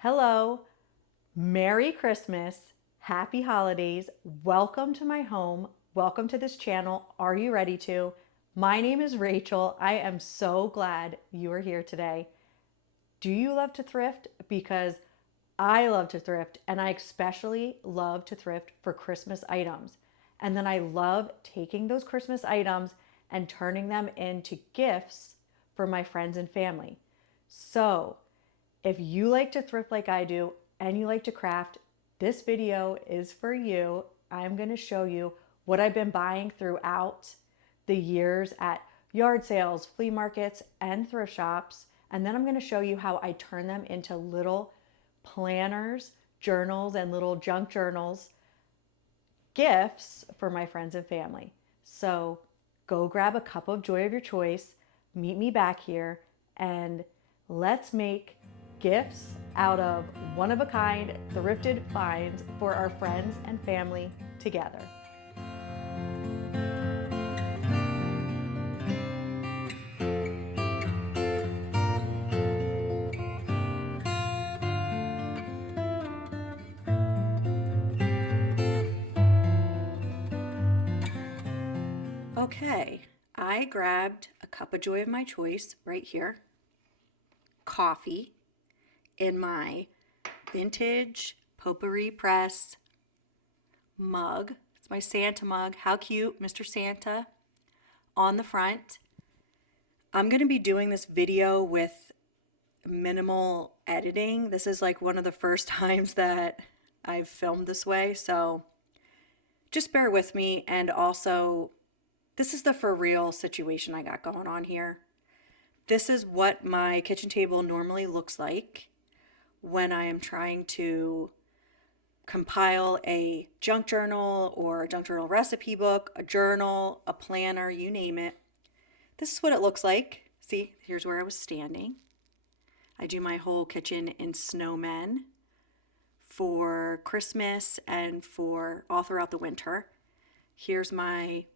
Hello, Merry Christmas, Happy Holidays, welcome to my home, welcome to this channel. Are you ready to? My name is Rachel. I am so glad you are here today. Do you love to thrift? Because I love to thrift, and I especially love to thrift for Christmas items. And then I love taking those Christmas items and turning them into gifts for my friends and family. So, if you like to thrift like I do and you like to craft, this video is for you. I'm going to show you what I've been buying throughout the years at yard sales, flea markets, and thrift shops. And then I'm going to show you how I turn them into little planners, journals, and little junk journals, gifts for my friends and family. So go grab a cup of joy of your choice, meet me back here, and let's make gifts out of one of a kind thrifted finds for our friends and family together. Okay, I grabbed a cup of joy of my choice right here, coffee in my vintage potpourri press mug. It's my Santa mug. How cute, Mr. Santa on the front. I'm going to be doing this video with minimal editing. This is like one of the first times that I've filmed this way, so just bear with me. And also, this is the for real situation I got going on here. This is what my kitchen table normally looks like when I am trying to compile a junk journal or a junk journal recipe book, a journal, a planner, you name it. This is what it looks like. See, here's where I was standing. I do my whole kitchen in snowmen for Christmas and for all throughout the winter. Here's my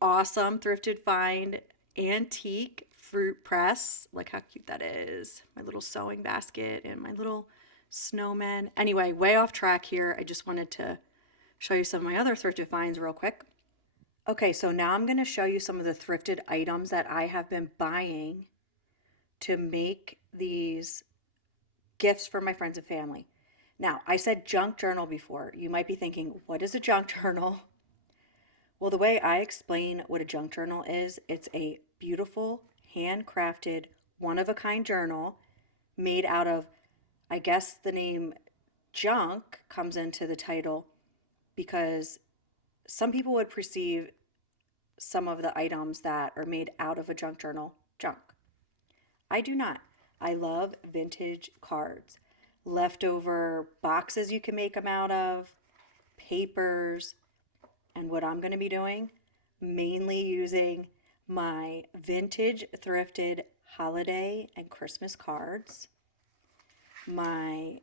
awesome thrifted find antique fruit press. Look how cute that is. My little sewing basket and my little snowmen. Anyway, way off track here. I just wanted to show you some of my other thrifted finds real quick. Okay, so now I'm going to show you some of the thrifted items that I have been buying to make these gifts for my friends and family. Now, I said junk journal before. You might be thinking, what is a junk journal? Well, the way I explain what a junk journal is, it's a beautiful, handcrafted, one-of-a-kind journal made out of, I guess the name junk comes into the title because some people would perceive some of the items that are made out of a junk journal junk. I do not. I love vintage cards, leftover boxes you can make them out of, papers, and what I'm going to be doing, mainly using my vintage thrifted holiday and Christmas cards, my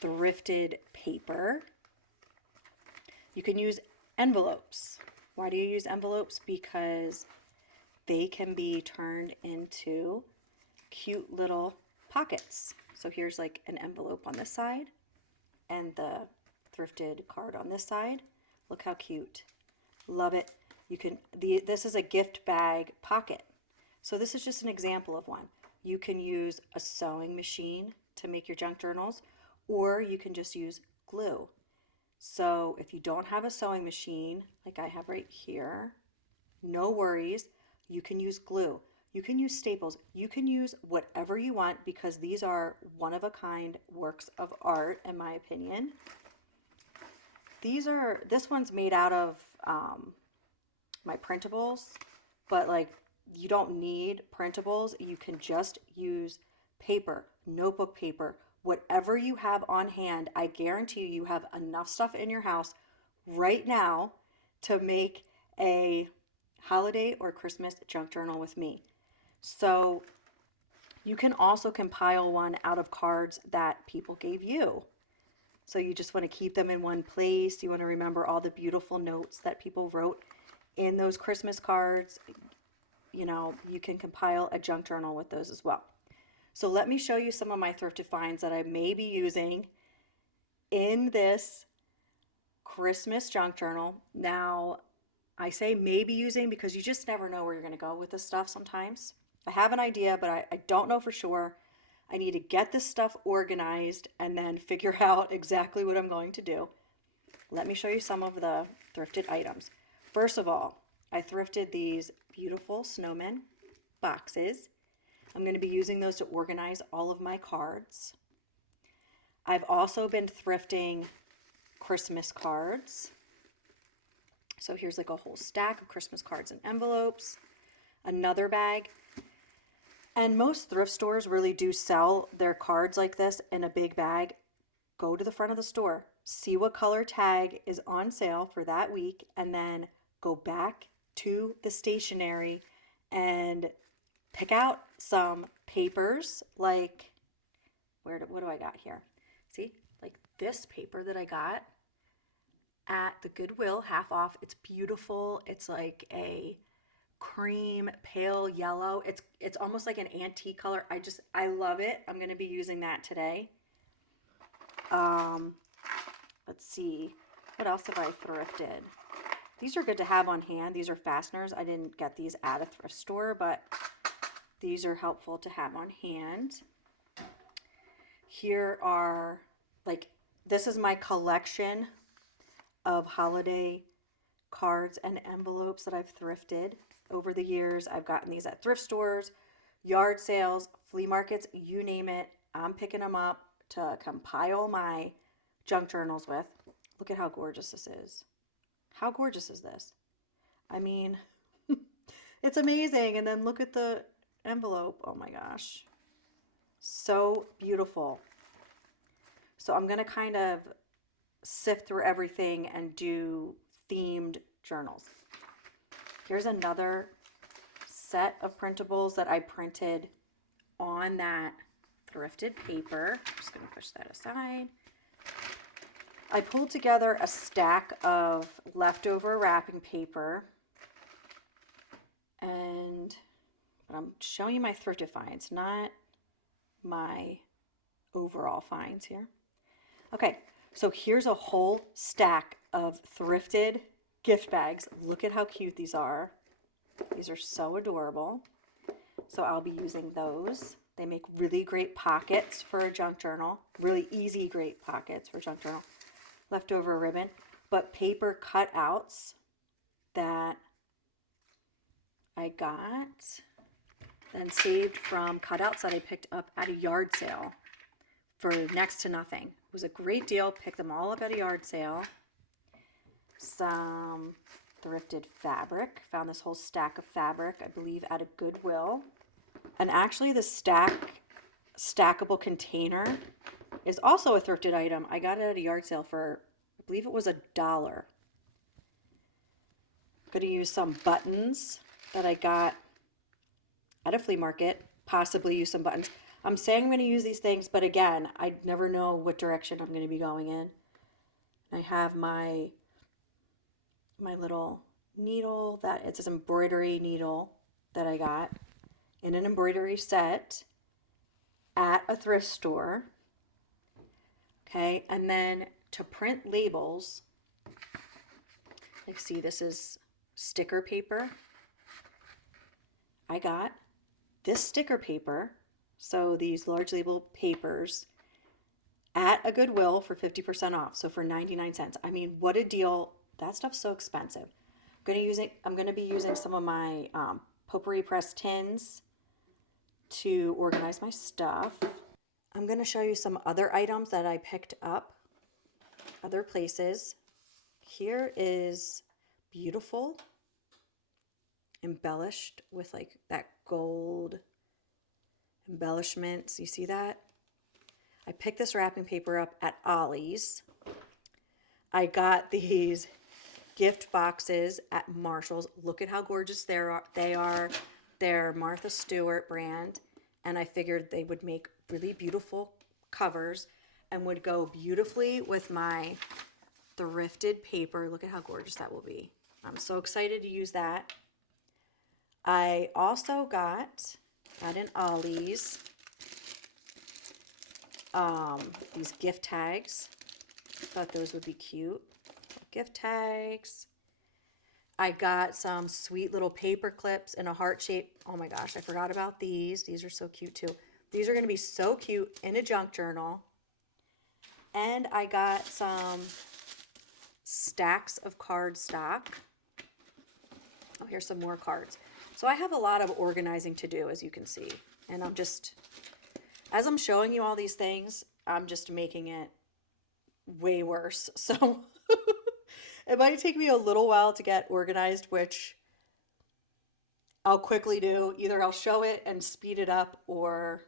thrifted paper. You can use envelopes. Why do you use envelopes? Because they can be turned into cute little pockets. So here's like an envelope on this side and the thrifted card on this side. Look how cute. Love it. You can this is a gift bag pocket. So this is just an example of one. You can use a sewing machine to make your junk journals, or you can just use glue. So if you don't have a sewing machine like I have right here, no worries. You can use glue. You can use staples. You can use whatever you want because these are one-of-a-kind works of art, in my opinion. This one's made out of my printables, but like you don't need printables. You can just use paper, notebook paper, whatever you have on hand. I guarantee you have enough stuff in your house right now to make a holiday or Christmas junk journal with me. So you can also compile one out of cards that people gave you. So you just want to keep them in one place. You want to remember all the beautiful notes that people wrote in those Christmas cards. You know, you can compile a junk journal with those as well. So let me show you some of my thrifted finds that I may be using in this Christmas junk journal. Now, I say maybe using because you just never know where you're going to go with this stuff sometimes. I have an idea, but I don't know for sure. I need to get this stuff organized and then figure out exactly what I'm going to do. Let me show you some of the thrifted items. First of all, I thrifted these beautiful snowmen boxes. I'm going to be using those to organize all of my cards. I've also been thrifting Christmas cards. So here's like a whole stack of Christmas cards and envelopes, another bag. And most thrift stores really do sell their cards like this in a big bag. Go to the front of the store, see what color tag is on sale for that week, and then go back to the stationery and pick out some papers like, what do I got here? See, like this paper that I got at the Goodwill, half off. It's beautiful. It's like a cream pale yellow. It's almost like an antique color. I love it. I'm going to be using that today. Let's see. What else have I thrifted? These are good to have on hand. These are fasteners. I didn't get these at a thrift store, but these are helpful to have on hand. Here are, like, this is my collection of holiday cards and envelopes that I've thrifted over the years. I've gotten these at thrift stores, yard sales, flea markets, you name it. I'm picking them up to compile my junk journals with. Look at how gorgeous this is. How gorgeous is this? I mean, it's amazing. And then look at the envelope. Oh my gosh. So beautiful. So I'm going to kind of sift through everything and do themed journals. Here's another set of printables that I printed on that thrifted paper. I'm just going to push that aside. I pulled together a stack of leftover wrapping paper, but I'm showing you my thrifted finds, not my overall finds here. Okay, so here's a whole stack of thrifted gift bags. Look at how cute these are. These are so adorable. So I'll be using those. They make really great pockets for a junk journal. Really easy, great pockets for a junk journal. Leftover ribbon, but paper cutouts that I got, then saved from cutouts that I picked up at a yard sale for next to nothing. It was a great deal. Picked them all up at a yard sale. Some thrifted fabric. Found this whole stack of fabric, I believe, at a Goodwill. And actually the stackable container is also a thrifted item. I got it at a yard sale for, I believe it was $1. I'm going to use some buttons that I got at a flea market. Possibly use some buttons. I'm saying I'm going to use these things, but again, I never know what direction I'm going to be going in. I have my little needle, that it's an embroidery needle that I got in an embroidery set at a thrift store. Okay, and then to print labels, like, see, this is sticker paper. I got this sticker paper, so these large label papers, at a Goodwill for 50% off, so for 99 cents. I mean, what a deal. That stuff's so expensive. I'm going to be using some of my potpourri press tins to organize my stuff. I'm going to show you some other items that I picked up other places. Here is beautiful, embellished with like that gold embellishments. You see that? I picked this wrapping paper up at Ollie's. I got these gift boxes at Marshall's. Look at how gorgeous they are. They're Martha Stewart brand, and I figured they would make really beautiful covers and would go beautifully with my thrifted paper. Look at how gorgeous that will be. I'm so excited to use that. I also got at an Ollie's these gift tags. I thought those would be cute. Gift tags. I got some sweet little paper clips in a heart shape. Oh my gosh, I forgot about these. These are so cute too. These are going to be so cute in a junk journal. And I got some stacks of cardstock. Oh, here's some more cards. So I have a lot of organizing to do, as you can see. And as I'm showing you all these things, I'm just making it way worse. So it might take me a little while to get organized, which I'll quickly do. Either I'll show it and speed it up, or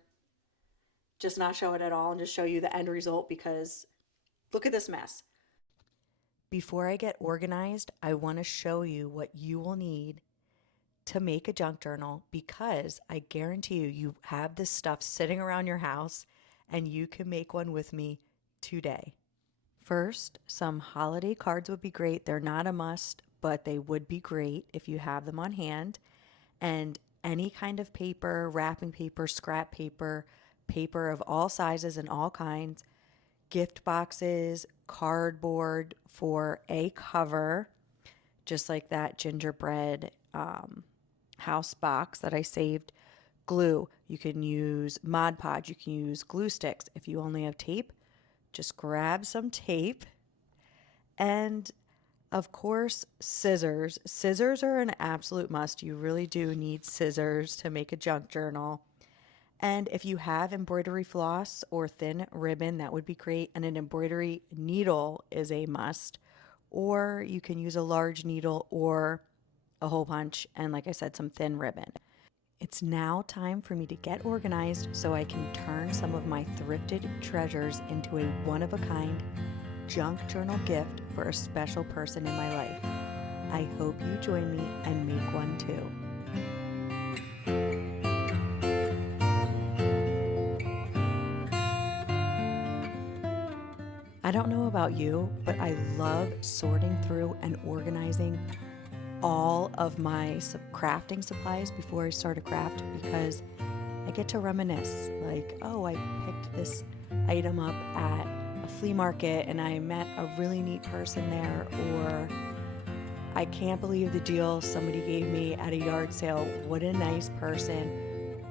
just not show it at all and just show you the end result, because look at this mess. Before I get organized, I want to show you what you will need to make a junk journal, because I guarantee you have this stuff sitting around your house and you can make one with me today. First, some holiday cards would be great. They're not a must, but they would be great if you have them on hand. And any kind of paper, wrapping paper, scrap paper, paper of all sizes and all kinds, gift boxes, cardboard for a cover, just like that gingerbread house box that I saved, glue. You can use Mod Podge. You can use glue sticks. If you only have tape, just grab some tape. And of course, scissors. Scissors are an absolute must. You really do need scissors to make a junk journal. And if you have embroidery floss or thin ribbon, that would be great. And an embroidery needle is a must. Or you can use a large needle or a hole punch, and like I said, some thin ribbon. It's now time for me to get organized so I can turn some of my thrifted treasures into a one-of-a-kind junk journal gift for a special person in my life. I hope you join me and make one too. I don't know about you, but I love sorting through and organizing all of my crafting supplies before I start a craft, because I get to reminisce, like, oh, I picked this item up at a flea market and I met a really neat person there, or I can't believe the deal somebody gave me at a yard sale. What a nice person.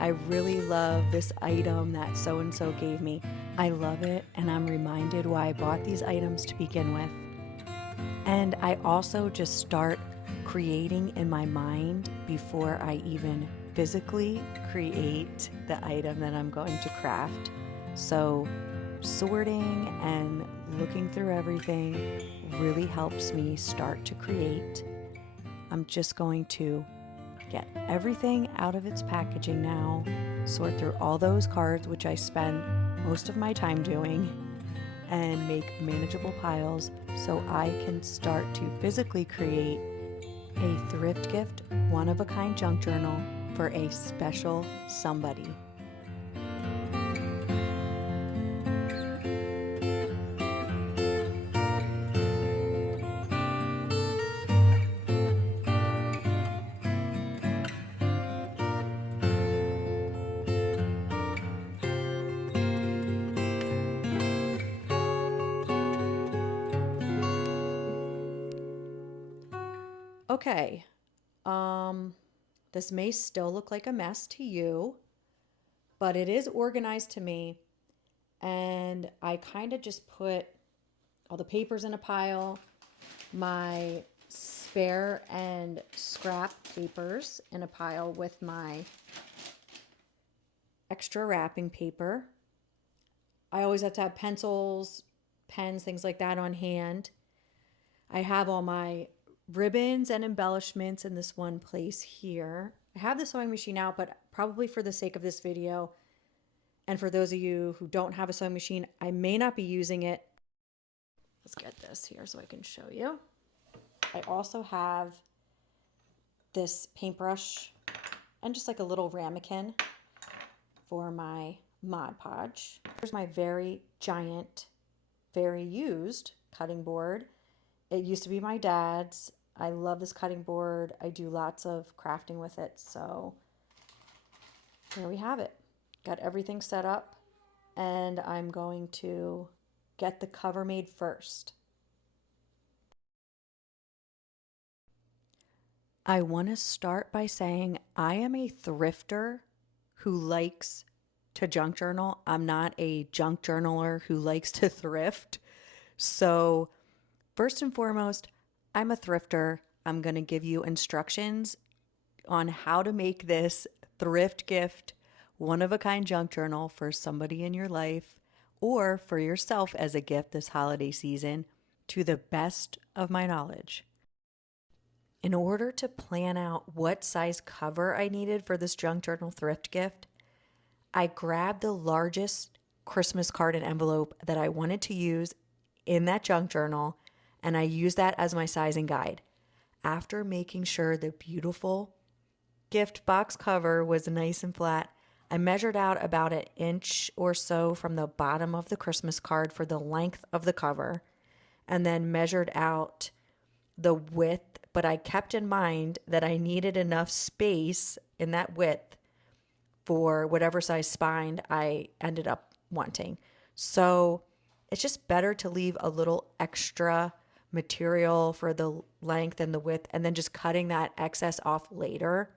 I really love this item that so-and-so gave me. I love it, and I'm reminded why I bought these items to begin with. And I also just start creating in my mind before I even physically create the item that I'm going to craft. So sorting and looking through everything really helps me start to create. I'm just going to get everything out of its packaging now, sort through all those cards, which I spend most of my time doing, and make manageable piles so I can start to physically create a thrift gift, one-of-a-kind junk journal for a special somebody. Okay, this may still look like a mess to you, but it is organized to me. And I kind of just put all the papers in a pile, my spare and scrap papers in a pile with my extra wrapping paper. I always have to have pencils, pens, things like that on hand. I have all my ribbons and embellishments in this one place here. I have the sewing machine out, but probably for the sake of this video, and for those of you who don't have a sewing machine, I may not be using it. Let's get this here so I can show you. I also have this paintbrush and just like a little ramekin for my Mod Podge. Here's my very giant, very used cutting board. It used to be my dad's. I love this cutting board. I do lots of crafting with it. So there we have it. Got everything set up and I'm going to get the cover made first. I want to start by saying I am a thrifter who likes to junk journal. I'm not a junk journaler who likes to thrift. So, first and foremost, I'm a thrifter. I'm going to give you instructions on how to make this thrift gift, one of a kind junk journal for somebody in your life or for yourself as a gift this holiday season to the best of my knowledge. In order to plan out what size cover I needed for this junk journal thrift gift, I grabbed the largest Christmas card and envelope that I wanted to use in that junk journal, and I used that as my sizing guide. After making sure the beautiful gift box cover was nice and flat, I measured out about an inch or so from the bottom of the Christmas card for the length of the cover, and then measured out the width, but I kept in mind that I needed enough space in that width for whatever size spine I ended up wanting. So it's just better to leave a little extra material for the length and the width and then just cutting that excess off later,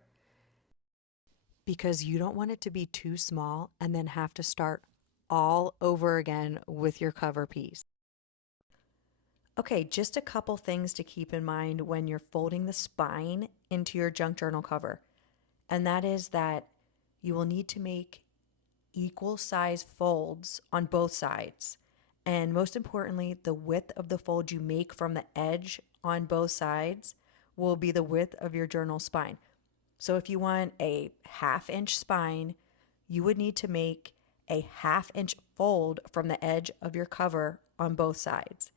because you don't want it to be too small and then have to start all over again with your cover piece. Okay, just a couple things to keep in mind when you're folding the spine into your junk journal cover. And that is that you will need to make equal size folds on both sides. And most importantly, the width of the fold you make from the edge on both sides will be the width of your journal spine. So if you want a 1/2 inch spine, you would need to make a 1/2 inch fold from the edge of your cover on both sides.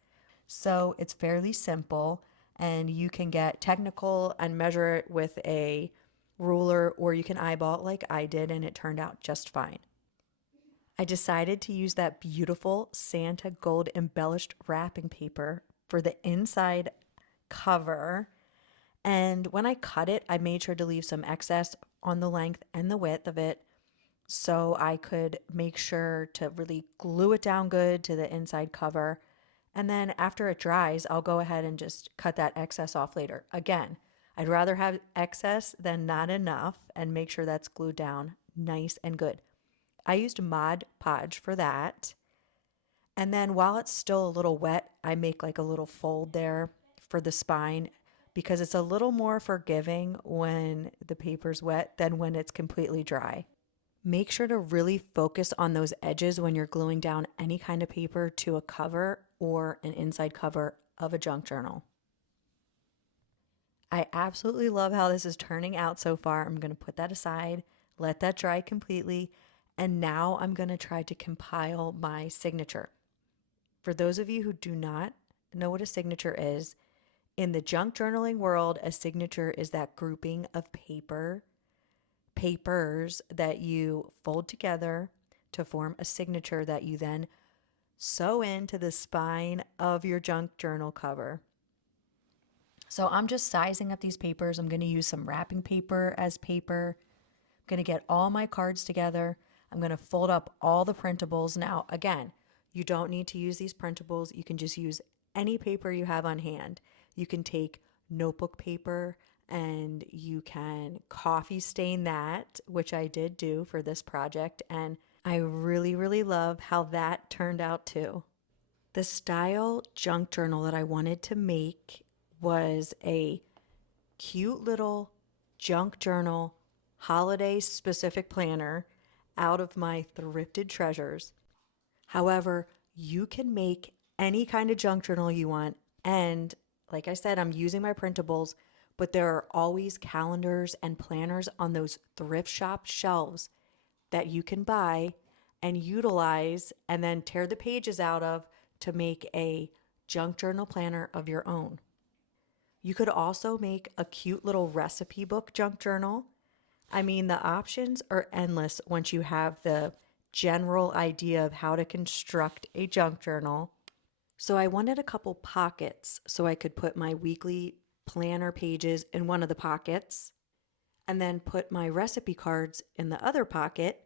So it's fairly simple, and you can get technical and measure it with a ruler, or you can eyeball it like I did, and it turned out just fine. I decided to use that beautiful Santa gold embellished wrapping paper for the inside cover. And when I cut it, I made sure to leave some excess on the length and the width of it so I could make sure to really glue it down good to the inside cover. And then after it dries, I'll go ahead and just cut that excess off later. Again, I'd rather have excess than not enough, and make sure that's glued down nice and good. I used Mod Podge for that. And then while it's still a little wet, I make like a little fold there for the spine because it's a little more forgiving when the paper's wet than when it's completely dry. Make sure to really focus on those edges when you're gluing down any kind of paper to a cover or an inside cover of a junk journal. I absolutely love how this is turning out so far. I'm going to put that aside, let that dry completely, and now I'm going to try to compile my signature. For those of you who do not know what a signature is, in the junk journaling world, a signature is that grouping of papers that you fold together to form a signature that you then sew into the spine of your junk journal cover. So I'm just sizing up these papers. I'm going to use some wrapping paper as paper. I'm going to get all my cards together. I'm going to fold up all the printables. Now, again, you don't need to use these printables. You can just use any paper you have on hand. You can take notebook paper and you can coffee stain that, which I did do for this project. And I really, really love how that turned out too. The style junk journal that I wanted to make was a cute little junk journal holiday specific planner out of my thrifted treasures. However, you can make any kind of junk journal you want. And like I said, I'm using my printables, but there are always calendars and planners on those thrift shop shelves that you can buy and utilize and then tear the pages out of to make a junk journal planner of your own. You could also make a cute little recipe book junk journal. I mean, the options are endless once you have the general idea of how to construct a junk journal. So I wanted a couple pockets so I could put my weekly planner pages in one of the pockets and then put my recipe cards in the other pocket.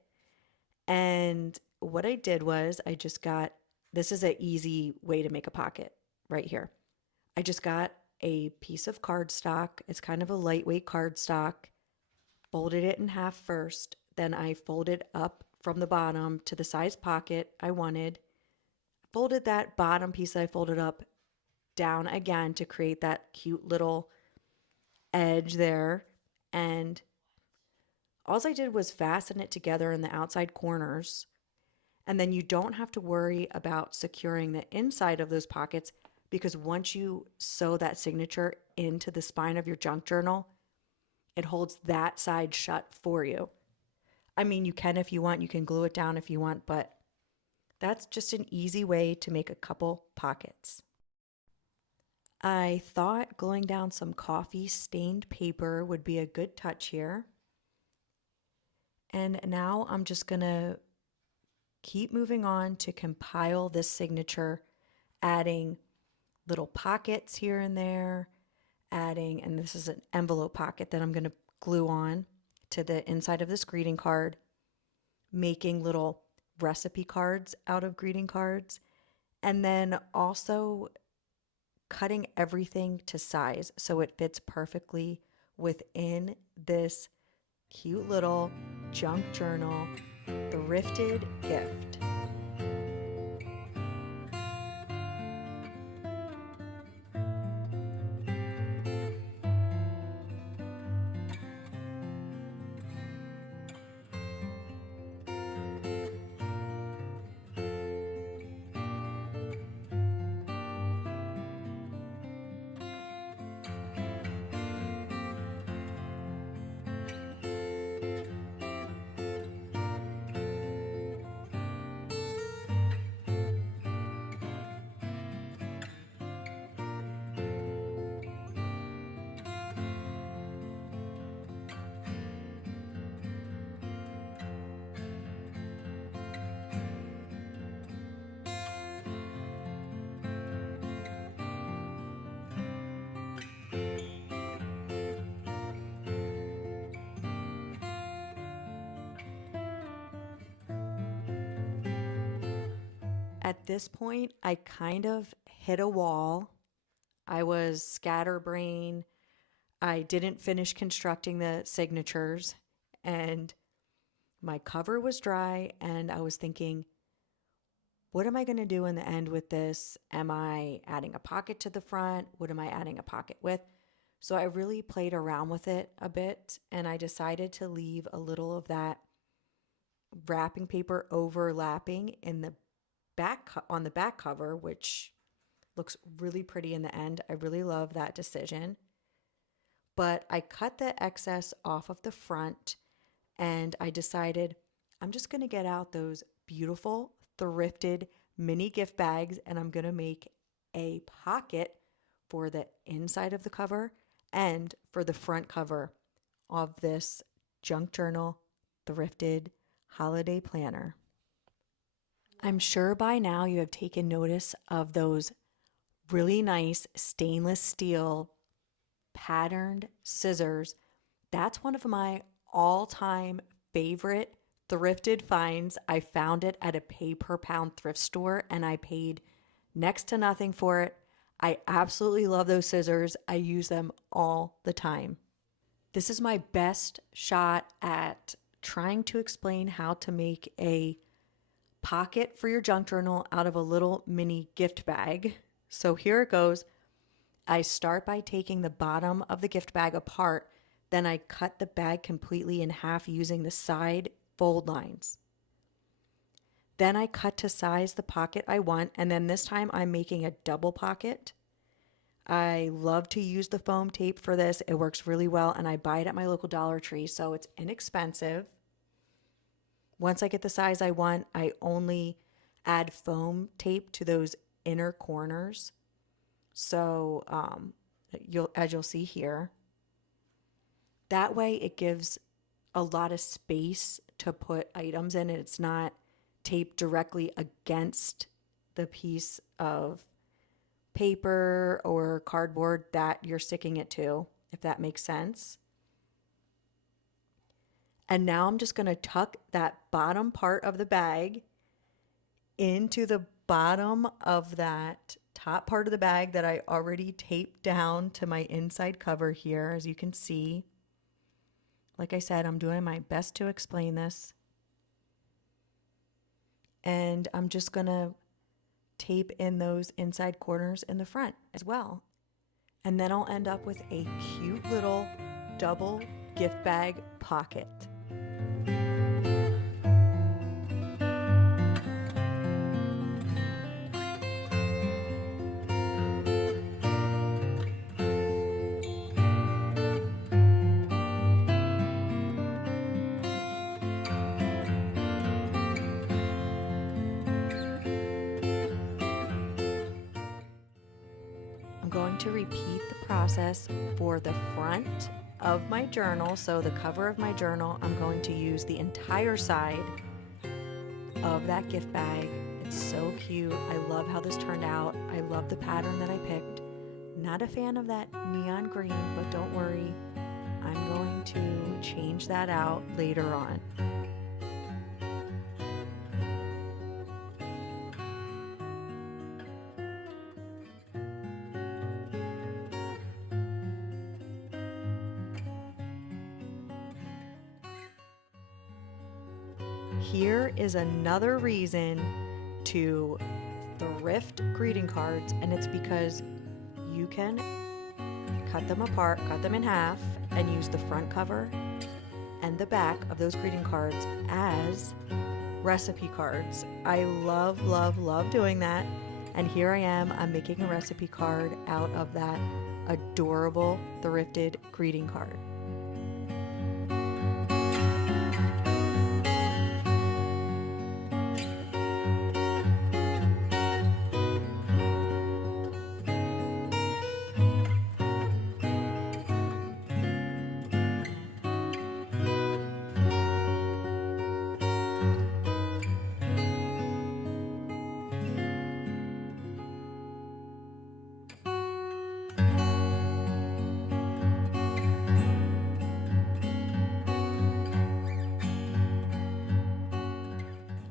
And what I did was I just got, this is an easy way to make a pocket right here. I just got a piece of cardstock. It's kind of a lightweight cardstock. Folded it in half first. Then I folded up from the bottom to the size pocket I wanted. Folded that bottom piece that I folded up down again to create that cute little edge there. And all I did was fasten it together in the outside corners. And then you don't have to worry about securing the inside of those pockets because once you sew that signature into the spine of your junk journal, it holds that side shut for you. I mean, you can if you want, you can glue it down if you want, but that's just an easy way to make a couple pockets. I thought gluing down some coffee stained paper would be a good touch here. And now I'm just gonna keep moving on to compile this signature, adding little pockets here and there, adding, and this is an envelope pocket that I'm gonna glue on to the inside of this greeting card, making little recipe cards out of greeting cards, and then also cutting everything to size so it fits perfectly within this cute little junk journal thrifted gift. At this point, I kind of hit a wall. I was scatterbrained. I didn't finish constructing the signatures, and my cover was dry. And I was thinking, what am I going to do in the end with this? Am I adding a pocket to the front? What am I adding a pocket with? So I really played around with it a bit, and I decided to leave a little of that wrapping paper overlapping in the back on the back cover, which looks really pretty in the end. I really love that decision. But I cut the excess off of the front and I decided I'm just going to get out those beautiful thrifted mini gift bags and I'm going to make a pocket for the inside of the cover and for the front cover of this junk journal thrifted holiday planner. I'm sure by now you have taken notice of those really nice stainless steel patterned scissors. That's one of my all-time favorite thrifted finds. I found it at a pay per pound thrift store and I paid next to nothing for it. I absolutely love those scissors. I use them all the time. This is my best shot at trying to explain how to make a pocket for your junk journal out of a little mini gift bag. So here it goes. I start by taking the bottom of the gift bag apart, then I cut the bag completely in half using the side fold lines. Then I cut to size the pocket I want, and then this time I'm making a double pocket. I love to use the foam tape for this. It works really well, and I buy it at my local Dollar Tree, so it's inexpensive. Once I get the size I want, I only add foam tape to those inner corners. So as you'll see here, that way it gives a lot of space to put items in and it's not taped directly against the piece of paper or cardboard that you're sticking it to, if that makes sense. And now I'm just going to tuck that bottom part of the bag into the bottom of that top part of the bag that I already taped down to my inside cover here, as you can see. Like I said, I'm doing my best to explain this. And I'm just going to tape in those inside corners in the front as well. And then I'll end up with a cute little double gift bag pocket. I'm going to repeat the process for the front of my journal. So the cover of my journal, I'm going to use the entire side of that gift bag. It's so cute. I love how this turned out. I love the pattern that I picked. Not a fan of that neon green, but don't worry. I'm going to change that out later on. Here is another reason to thrift greeting cards, and it's because you can cut them apart, cut them in half, and use the front cover and the back of those greeting cards as recipe cards. I love, love, love doing that. And here I am, I'm making a recipe card out of that adorable thrifted greeting card.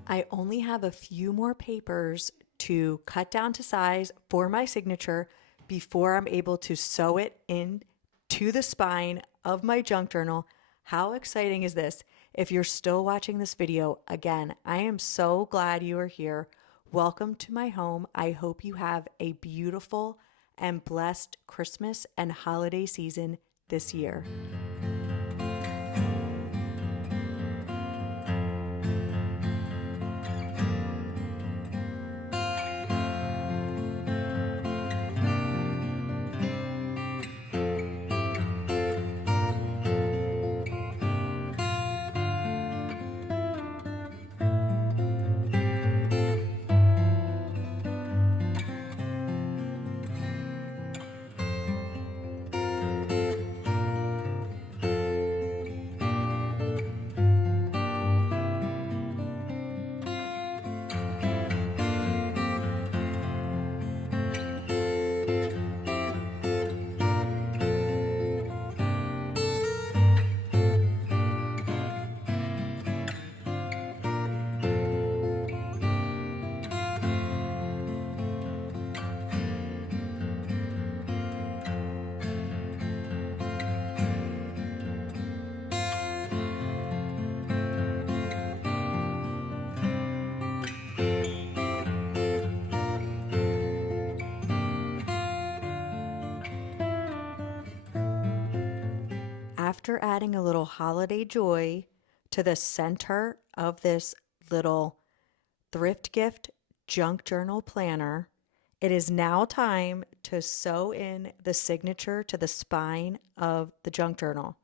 I only have a few more papers to cut down to size for my signature before I'm able to sew it in to the spine of my junk journal. How exciting is this? If you're still watching this video, again, I am so glad you are here. Welcome to my home. I hope you have a beautiful and blessed Christmas and holiday season this year. After adding a little holiday joy to the center of this little thrift gift junk journal planner, it is now time to sew in the signature to the spine of the junk journal.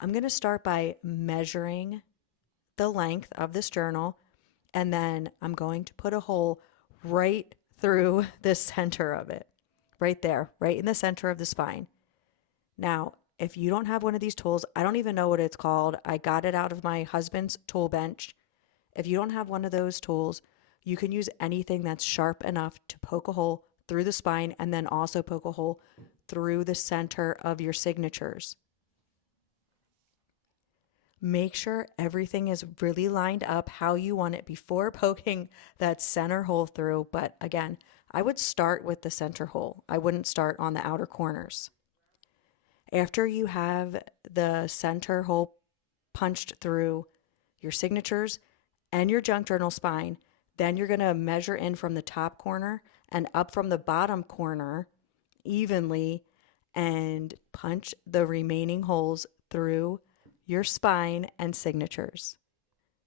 I'm going to start by measuring the length of this journal, and then I'm going to put a hole right through the center of it, right there, right in the center of the spine. Now, if you don't have one of these tools, I don't even know what it's called. I got it out of my husband's tool bench. If you don't have one of those tools, you can use anything that's sharp enough to poke a hole through the spine and then also poke a hole through the center of your signatures. Make sure everything is really lined up how you want it before poking that center hole through. But again, I would start with the center hole. I wouldn't start on the outer corners. After you have the center hole punched through your signatures and your junk journal spine, then you're going to measure in from the top corner and up from the bottom corner evenly and punch the remaining holes through your spine and signatures.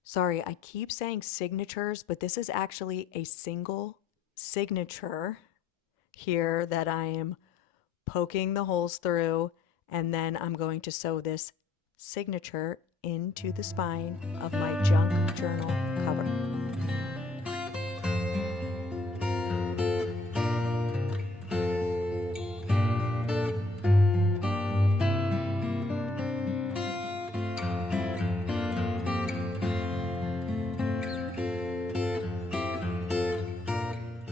Sorry, I keep saying signatures, but this is actually a single signature here that I am poking the holes through, and then I'm going to sew this signature into the spine of my junk journal cover.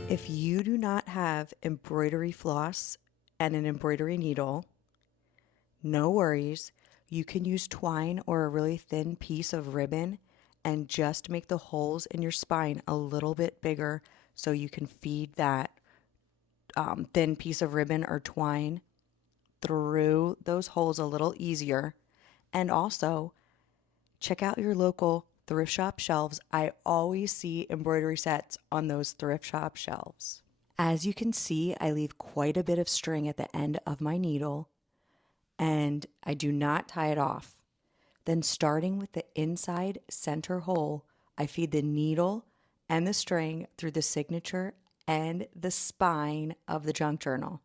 If you do not have embroidery floss and an embroidery needle, no worries. You can use twine or a really thin piece of ribbon and just make the holes in your spine a little bit bigger so you can feed that thin piece of ribbon or twine through those holes a little easier. And also, check out your local thrift shop shelves. I always see embroidery sets on those thrift shop shelves. As you can see, I leave quite a bit of string at the end of my needle, and I do not tie it off. Then starting with the inside center hole, I feed the needle and the string through the signature and the spine of the junk journal.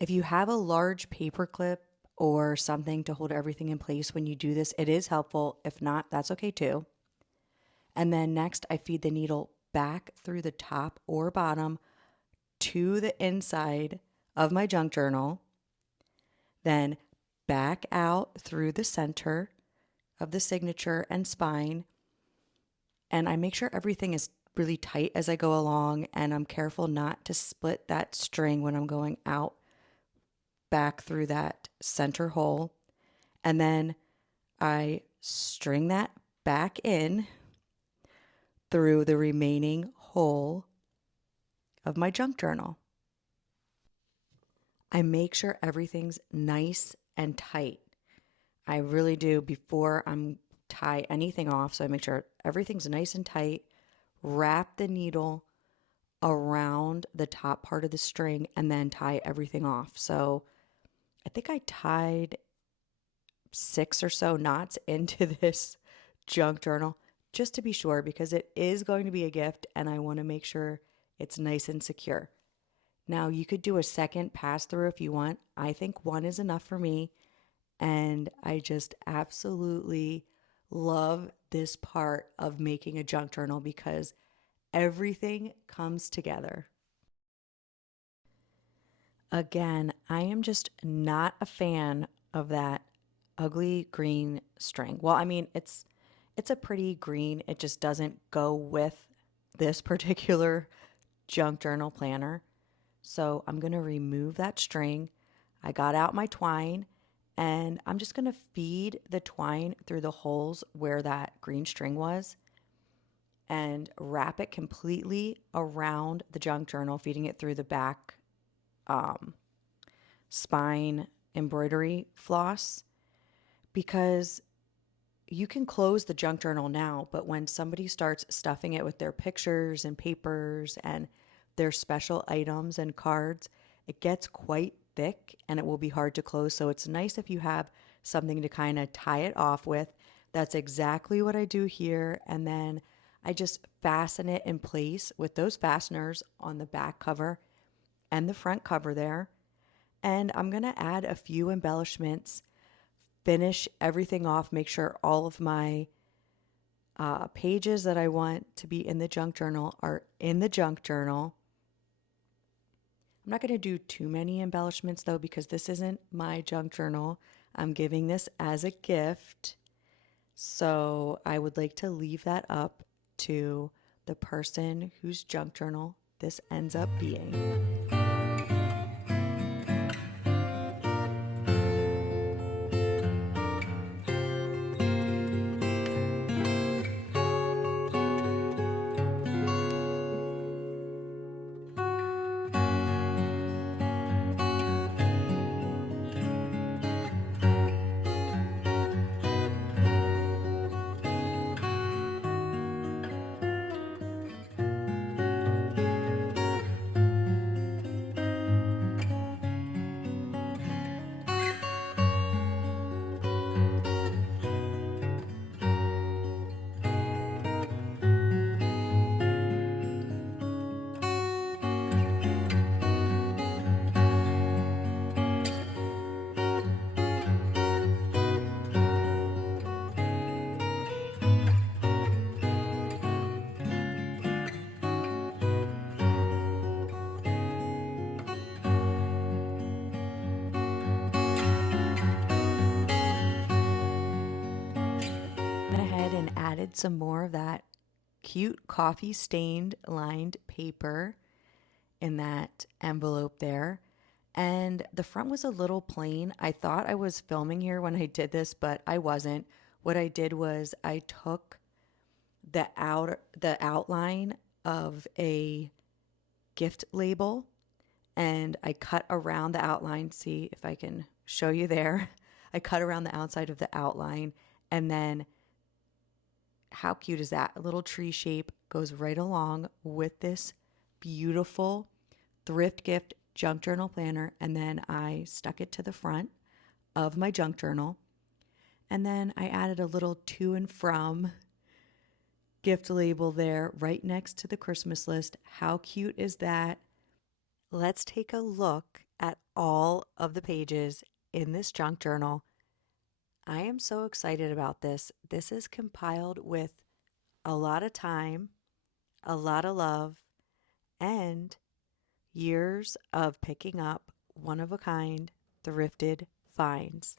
If you have a large paper clip or something to hold everything in place when you do this, it is helpful. If not, that's okay too. And then next, I feed the needle back through the top or bottom to the inside of my junk journal, then back out through the center of the signature and spine. And I make sure everything is really tight as I go along, and I'm careful not to split that string when I'm going out back through that center hole. And then I string that back in through the remaining hole of my junk journal. I make sure everything's nice and tight. I really do before I'm tie anything off. So I make sure everything's nice and tight. Wrap the needle around the top part of the string and then tie everything off. So I think I tied 6 or so knots into this junk journal just to be sure, because it is going to be a gift and I want to make sure it's nice and secure. Now you could do a second pass through if you want. I think one is enough for me, and I just absolutely love this part of making a junk journal because everything comes together. Again, I am just not a fan of that ugly green string. Well, I mean, it's a pretty green. It just doesn't go with this particular junk journal planner. So I'm going to remove that string. I got out my twine, and I'm just going to feed the twine through the holes where that green string was and wrap it completely around the junk journal, feeding it through the back spine embroidery floss, because you can close the junk journal now, but when somebody starts stuffing it with their pictures and papers and their special items and cards, it gets quite thick and it will be hard to close. So it's nice if you have something to kind of tie it off with. That's exactly what I do here. And then I just fasten it in place with those fasteners on the back cover and the front cover there. And I'm going to add a few embellishments, finish everything off, make sure all of my pages that I want to be in the junk journal are in the junk journal. I'm not going to do too many embellishments though, because this isn't my junk journal. I'm giving this as a gift. So I would like to leave that up to the person whose junk journal this ends up being. added some more of that cute coffee stained lined paper in that envelope there. And the front was a little plain. I thought I was filming here when I did this, but I wasn't. What I did was I took the outline of a gift label and I cut around the outline. See if I can show you there. I cut around the outside of the outline, and then how cute is that? A little tree shape goes right along with this beautiful thrift gift junk journal planner, and then I stuck it to the front of my junk journal. And then I added a little to and from gift label there right next to the Christmas list. How cute is that? Let's take a look at all of the pages in this junk journal. I am so excited about this. This is compiled with a lot of time, a lot of love, and years of picking up one-of-a-kind thrifted finds.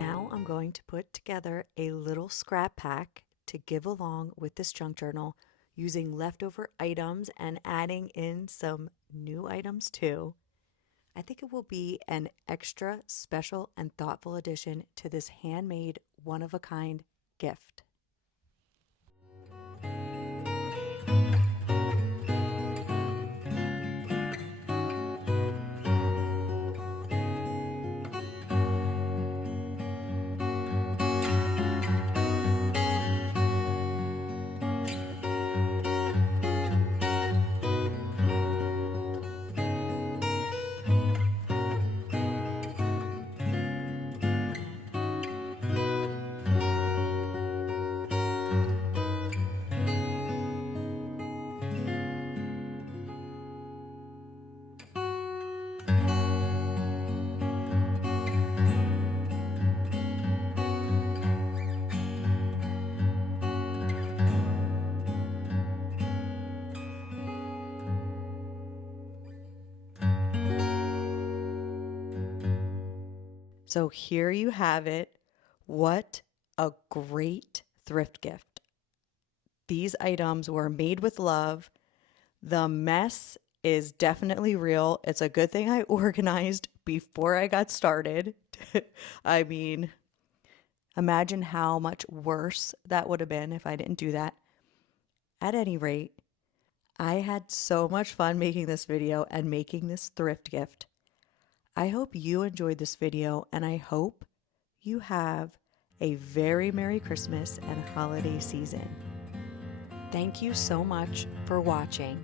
Now I'm going to put together a little scrap pack to give along with this junk journal using leftover items and adding in some new items too. I think it will be an extra special and thoughtful addition to this handmade one-of-a-kind gift. So here you have it. What a great thrift gift. These items were made with love. The mess is definitely real. It's a good thing I organized before I got started. I mean, imagine how much worse that would have been if I didn't do that. At any rate, I had so much fun making this video and making this thrift gift. I hope you enjoyed this video, and I hope you have a very Merry Christmas and holiday season. Thank you so much for watching.